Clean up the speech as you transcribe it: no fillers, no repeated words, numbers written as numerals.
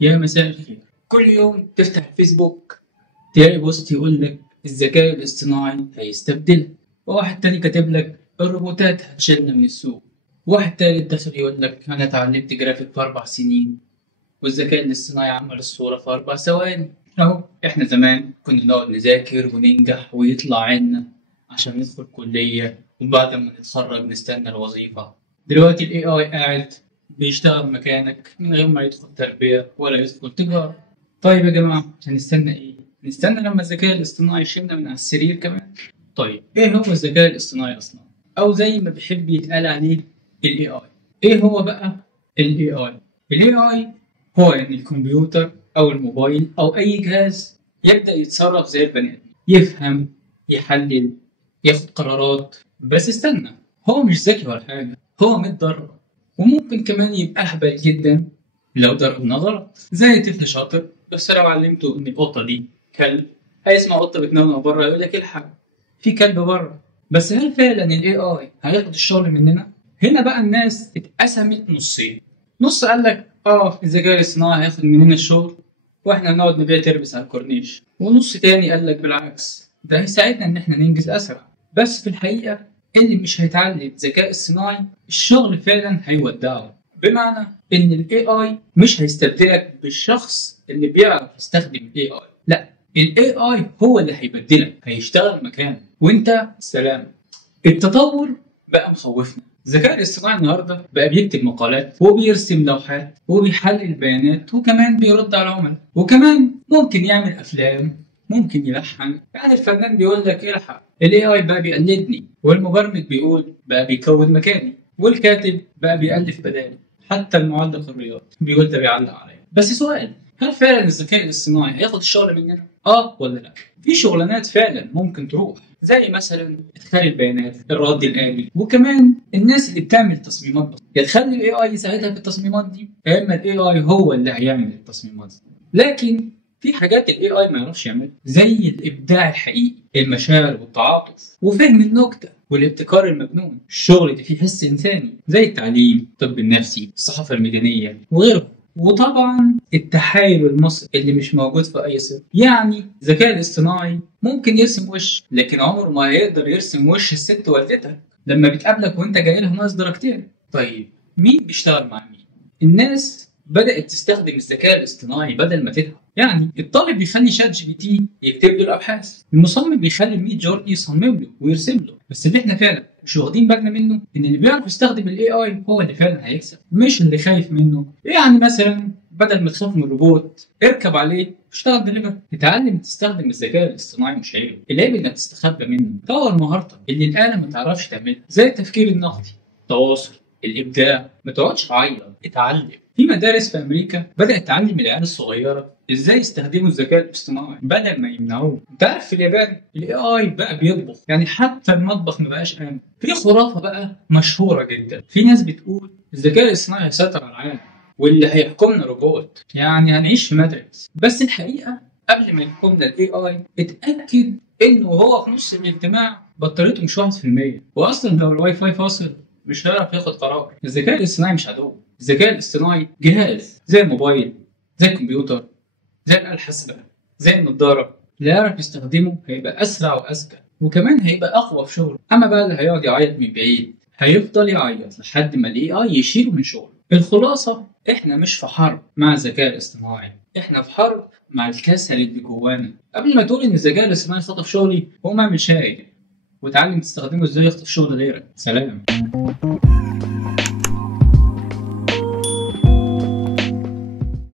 يا مساء الخير. كل يوم تفتح الفيسبوك تلاقي بوست يقول لك الذكاء الاصطناعي هيستبدلك، وواحد تاني كاتب لك الروبوتات هتشيلنا من السوق، واحد تالت داخل يقول لك انا اتعلمت جرافيك في 4 سنين والذكاء الاصطناعي عمل الصورة في 4 ثواني. اهو احنا زمان كنا نقعد نذاكر وننجح ويطلع عنا عشان ندخل كلية، وبعد ما نتخرج نستنى الوظيفة. دلوقتي ال AI قاعد بيشتغل مكانك من غير ما يدخل تربية ولا يدخل تجارة. طيب يا جماعة هنستنى ايه؟ نستنى لما الذكاء الاصطناعي يشيلنا من على السرير كمان؟ طيب ايه هو الذكاء الاصطناعي اصلا؟ او زي ما بيحب يتقال عليه ال AI. ايه هو بقى ال AI؟ ال AI هو يعني الكمبيوتر او الموبايل او اي جهاز يبدأ يتصرف زي البني ادم، يفهم، يحلل، ياخد قرارات. بس استنى، هو مش ذكي ولا حاجة، هو متدرب، وممكن كمان يبقى أهبل جدا لو ضربنا غلط. زي طفل شاطر بس لو علمته إن القطة دي كلب، هيسمع قطة بتنونو بره يقول لك الحق في كلب بره. بس هل فعلا ال AI هياخد الشغل مننا؟ هنا بقى الناس اتقسمت نصين. نص قال لك الذكاء الاصطناعي هياخد مننا الشغل واحنا نقعد نبيع تربس على الكورنيش، ونص تاني قال لك بالعكس، ده هيساعدنا ان احنا ننجز اسرع. بس في الحقيقة اللي مش هيتعلم ذكاء اصطناعي الشغل فعلا هيودعه. بمعنى ان ال AI مش هيستبدلك بالشخص اللي بيعرف يستخدم ال AI، لا، ال AI هو اللي هيبدلك، هيشتغل مكانك وانت سلام. التطور بقى مخوفنا. الذكاء الاصطناعي النهارده بقى بيكتب مقالات وبيرسم لوحات وبيحلل بيانات وكمان بيرد على العملاء، وكمان ممكن يعمل افلام، ممكن يلحن. يعني الفنان بيقول لك الحق الاي اي بقى بيقلدني، والمبرمج بيقول بقى بيكود مكاني، والكاتب بقى بيألف بدالي، حتى المعلق الرياضي بيقول ده بيعلق عليا. بس سؤال، هل فعلا الذكاء الاصطناعي هياخد الشغل مننا؟ ولا لا؟ في شغلانات فعلا ممكن تروح، زي مثلا ادخال البيانات، الرد الآلي، وكمان الناس اللي بتعمل تصميمات بسيطة. يا تخلي الاي اي يساعدها في التصميمات دي، يا اما الاي اي هو اللي هيعمل التصميمات دي. لكن في حاجات الاي اي ما يعرفش يعملها، زي الابداع الحقيقي، المشاعر والتعاطف وفهم النكته والابتكار المجنون. الشغل ده فيه حس انساني زي التعليم، الطب النفسي، الصحافه الميدانيه وغيره. وطبعا التحايل المصري اللي مش موجود في اي صفر. يعني الذكاء الاصطناعي ممكن يرسم وش، لكن عمره ما هيقدر يرسم وش الست والدتك لما بتقابلك وانت جاي لها ناقص درجتين. طيب مين بيشتغل مع مين؟ الناس بدأت تستخدم الذكاء الاصطناعي بدل ما تتعب. يعني الطالب بيخلي شات جي بي تي يكتب له الابحاث، المصمم بيخلي الميد جورني يصمم له ويرسم له. بس اللي احنا فعلا مش واخدين بالنا منه ان اللي بيعرف يستخدم الاي اي هو اللي فعلا هيكسب، مش اللي خايف منه. يعني مثلا بدل ما تخاف من الروبوت اركب عليه واشتغل دليفري. اتعلم تستخدم الذكاء الاصطناعي، مش عيب، العيب انك تستخبى منه. طور مهارتك اللي الاله ما تعرفش تعملها، زي التفكير النقدي، التواصل، الابداع. ما تقعدش تعيط، اتعلم. في مدارس في امريكا بدات تعلم العيال الصغيره ازاي يستخدموا الذكاء الاصطناعي بدل ما يمنعوه. انت عارف في اليابان الاي اي بقى بيطبخ، يعني حتى المطبخ ما بقاش امن. في خرافه بقى مشهوره جدا، في ناس بتقول الذكاء الاصطناعي هيسيطر على العالم واللي هيحكمنا روبوت، يعني هنعيش في ماتريكس. بس الحقيقه قبل ما يحكمنا الاي اي اتاكد انه هو في نص الاجتماع بطاريته مش 1%، واصلا لو الواي فاي فاصل مش هيعرف ياخد قرار. الذكاء الاصطناعي مش عدو، الذكاء الاصطناعي جهاز زي الموبايل، زي الكمبيوتر، زي الآلة الحاسبة، زي النضارة. اللي يعرف يستخدمه هيبقى أسرع وأذكى، وكمان هيبقى أقوى في شغله. أما بقى اللي هيقعد يعيط من بعيد هيفضل يعيط لحد ما الاي اي يشيله من شغله. الخلاصة احنا مش في حرب مع الذكاء الاصطناعي، احنا في حرب مع الكسل اللي جوانا. قبل ما تقول ان الذكاء الاصطناعي خطف شغلي، قوم اعمل شاي وتعلم تستخدمه ازاي يخطف شغل غيرك. سلام.